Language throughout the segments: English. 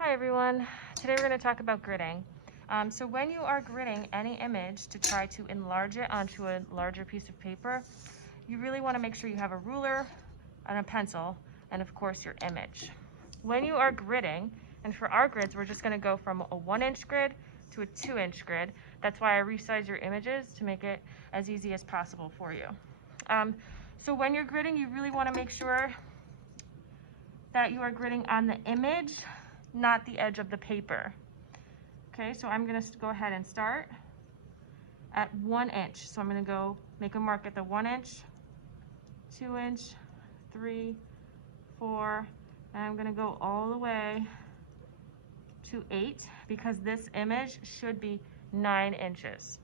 Hi everyone. Today we're going to talk about gridding. So when you are gridding any image to try to enlarge it onto a larger piece of paper, you really want to make sure you have a ruler and a pencil, and of course your image. When you are gridding, and for our grids, we're just going to go from a 1-inch grid to a 2-inch grid. That's why I resize your images to make it as easy as possible for you. So when you're gridding, you really want to make sure that you are gridding on the image, not the edge of the paper. Okay, so I'm going to go ahead and start at 1 inch. So I'm going to go make a mark at the 1 inch, 2 inch, 3, 4, and I'm going to go all the way to 8 because this image should be 9 inches.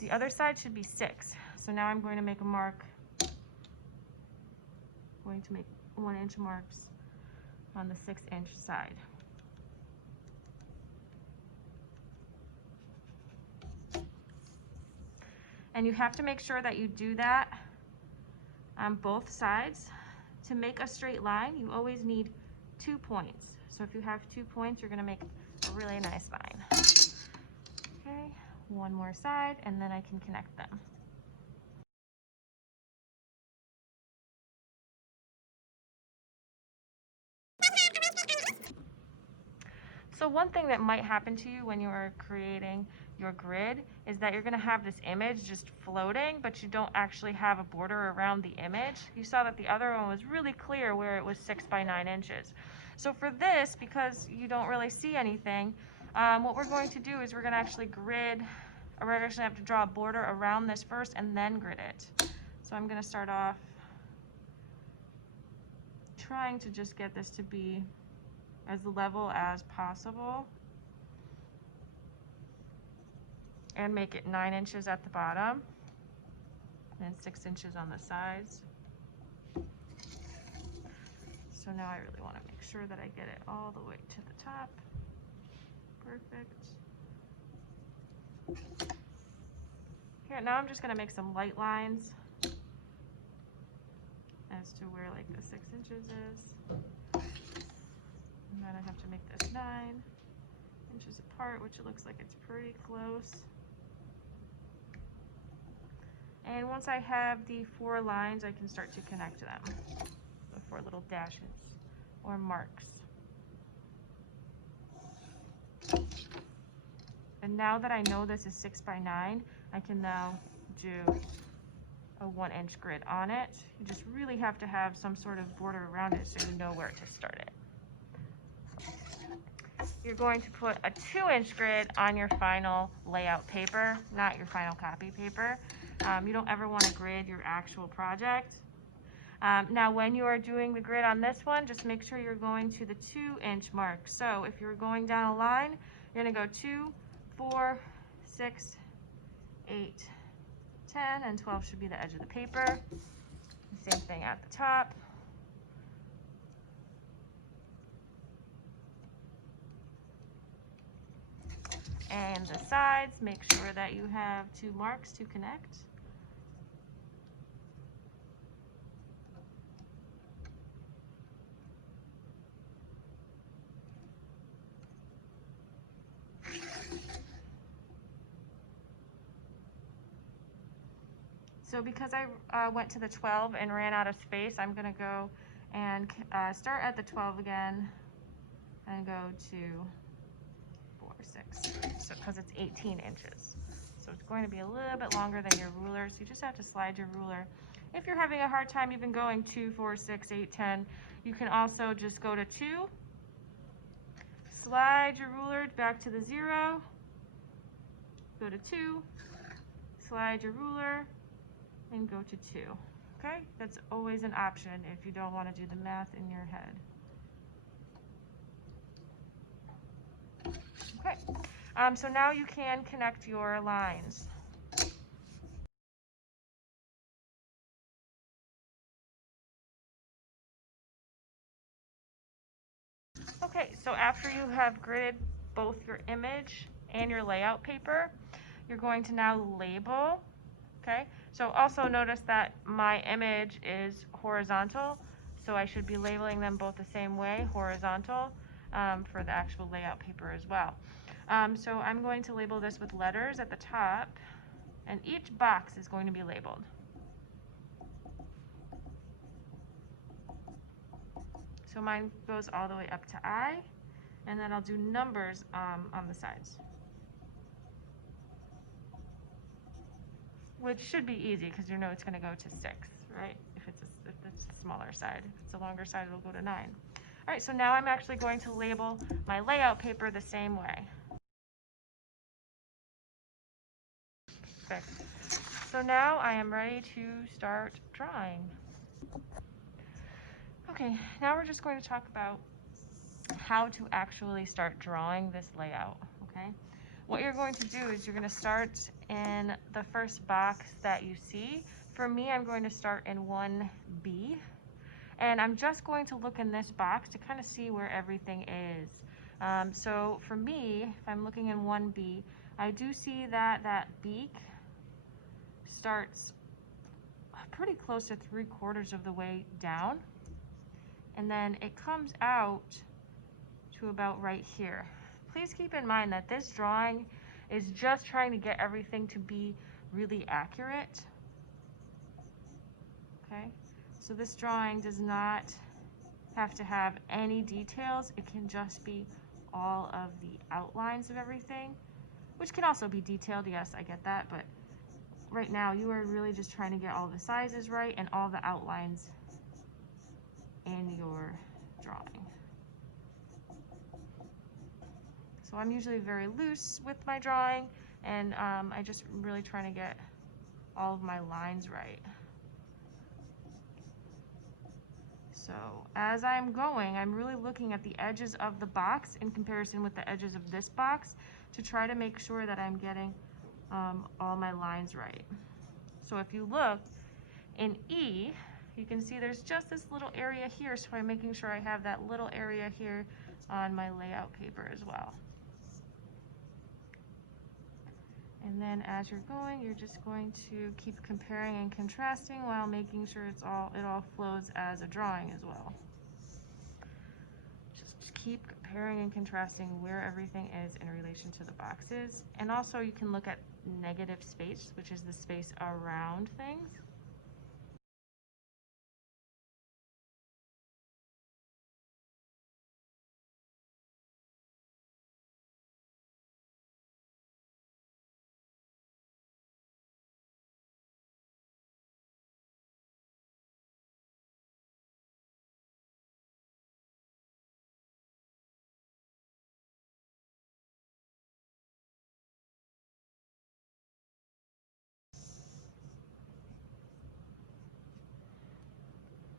The other side should be 6. So now I'm going to make a mark. I'm going to make 1-inch marks on the 6-inch side. And you have to make sure that you do that on both sides. To make a straight line, you always need 2 points. So if you have 2 points, you're going to make a really nice line. Okay, one more side, and then I can connect them. So one thing that might happen to you when you are creating your grid is that you're going to have this image just floating, but you don't actually have a border around the image. You saw that the other one was really clear where it was 6 by 9 inches. So for this, because you don't really see anything, what we're going to do is we're going to actually grid, or we're actually have to draw a border around this first and then grid it. So I'm going to start off trying to just get this to be as level as possible and make it 9 inches at the bottom and 6 inches on the sides. So now I really want to make sure that I get it all the way to the top. Perfect. Here, now I'm just going to make some light lines as to where like the 6 inches is. And then I have to make this 9 inches apart, which it looks like it's pretty close. And once I have the 4 lines, I can start to connect them. The 4 little dashes or marks. And now that I know this is 6 by 9, I can now do a 1-inch grid on it. You just really have to have some sort of border around it so you know where to start it. You're going to put a 2-inch grid on your final layout paper, not your final copy paper. You don't ever want to grid your actual project. Now when you are doing the grid on this one, just make sure you're going to the 2-inch mark. So if you're going down a line, you're going to go 2, 4, 6, 8, 10, and 12 should be the edge of the paper. The same thing at the top. And the sides, make sure that you have 2 marks to connect. So because I went to the 12 and ran out of space, I'm going to go and start at the 12 again and go to 4, 6, so because it's 18 inches. So it's going to be a little bit longer than your ruler, so you just have to slide your ruler. If you're having a hard time even going 2, 4, 6, 8, 10, you can also just go to 2, slide your ruler back to the 0, go to 2, slide your ruler, and go to 2. Okay, that's always an option if you don't want to do the math in your head. Okay, so now you can connect your lines. Okay, so after you have gridded both your image and your layout paper, you're going to now label. Okay, so also notice that my image is horizontal, So I should be labeling them both the same way, horizontal, for the actual layout paper as well. So I'm going to label this with letters at the top, and each box is going to be labeled. So mine goes all the way up to I, and then I'll do numbers on the sides, which should be easy because you know it's going to go to 6, right? If it's a smaller side. If it's a longer side, it'll go to 9. All right, so now I'm actually going to label my layout paper the same way. Perfect. So now I am ready to start drawing. Okay, now we're just going to talk about how to actually start drawing this layout, okay? What you're going to do is you're going to start in the first box that you see. For me, I'm going to start in 1B, and I'm just going to look in this box to kind of see where everything is. So for me, if I'm looking in 1B, I do see that that beak starts pretty close to 3/4 of the way down, and then it comes out to about right here. Please keep in mind that this drawing is just trying to get everything to be really accurate. Okay, so this drawing does not have to have any details. It can just be all of the outlines of everything, which can also be detailed. Yes, I get that, but right now you are really just trying to get all the sizes right and all the outlines in your drawing. So I'm usually very loose with my drawing, and I just really trying to get all of my lines right. So as I'm going, I'm really looking at the edges of the box in comparison with the edges of this box to try to make sure that I'm getting all my lines right. So if you look in E, you can see there's just this little area here, so I'm making sure I have that little area here on my layout paper as well. And then as you're going, you're just going to keep comparing and contrasting while making sure it all flows as a drawing as well. Just keep comparing and contrasting where everything is in relation to the boxes. And also you can look at negative space, which is the space around things.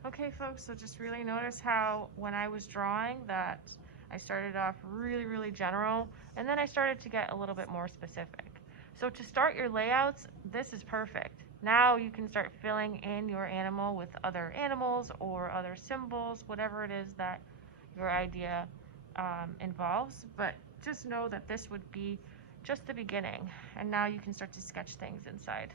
Okay folks, so just really notice how when I was drawing that I started off really general, and then I started to get a little bit more specific. So to start your layouts, this is perfect. Now you can start filling in your animal with other animals or other symbols, whatever it is that your idea involves. But just know that this would be just the beginning, and now you can start to sketch things inside.